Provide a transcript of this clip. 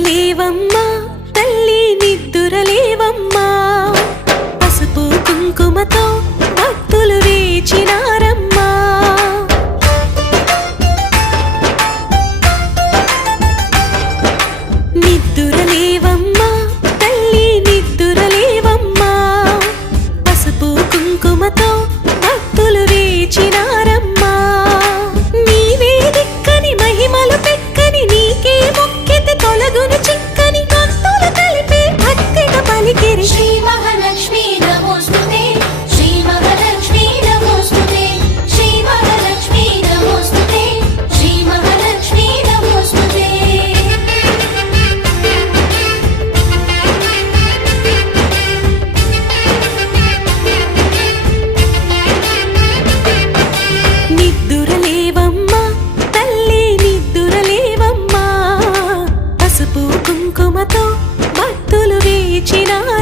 నిద్దురలేవమ్మా తల్లి నిద్దురలేవమ్మా పసుపు కుంకుమతో భక్తులు వేచినారమ్మా నిద్దురలేవమ్మా తల్లి నిద్దురలేవమ్మా పసుపు కుంకుమతో భక్తులు వేచినారమ్మా నీవే దిక్కని మహిమలు పెక్కని నీకే మొక్కితే తొలగును చిక్కని భక్తులు కలిపే భక్తిగా పలికిరి శ్రీ మహాలక్ష్మీ నమోస్తుతే శ్రీ మహాలక్ష్మీ నమోస్తుతే శ్రీ మహాలక్ష్మీ నమోస్తుతే శ్రీ మహాలక్ష్మీ నమోస్తుతే నిద్దురలేవమ్మా తల్లి నిద్దురలేవమ్మా పసుపు కుంకుమతో భక్తులు వేచినారమ్మా